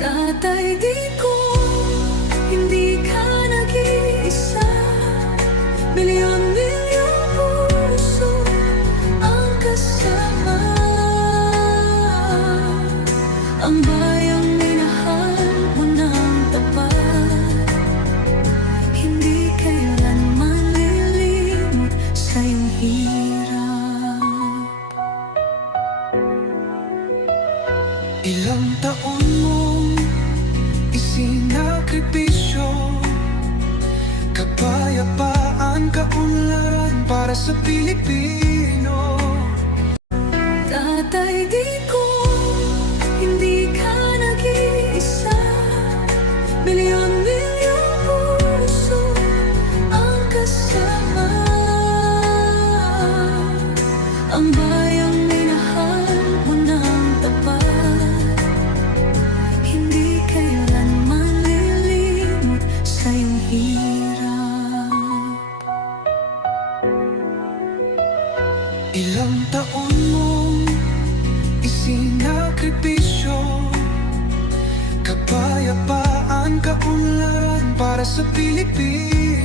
Tatay, di ko, hindi ka nag-iisa. Milyon-milyong puso ang kasama. Ang bayang minahal mo ng tapat, hindi kailanman lilimot sa iyong hirap. Ilang taon mong isinakripisyo, kapayapaan, kaunlaran para sa Pilipino. Tatay, di ko, hindi ka nag-iisa. Milyon-milyong puso ang kasama. Ang bayang minahal mo ng tapat, hindi kailanman lilimot sa iyong hirap. Ilang taon mong isinakripisyo, kapayapaan, kaunlaran para sa Pilipino.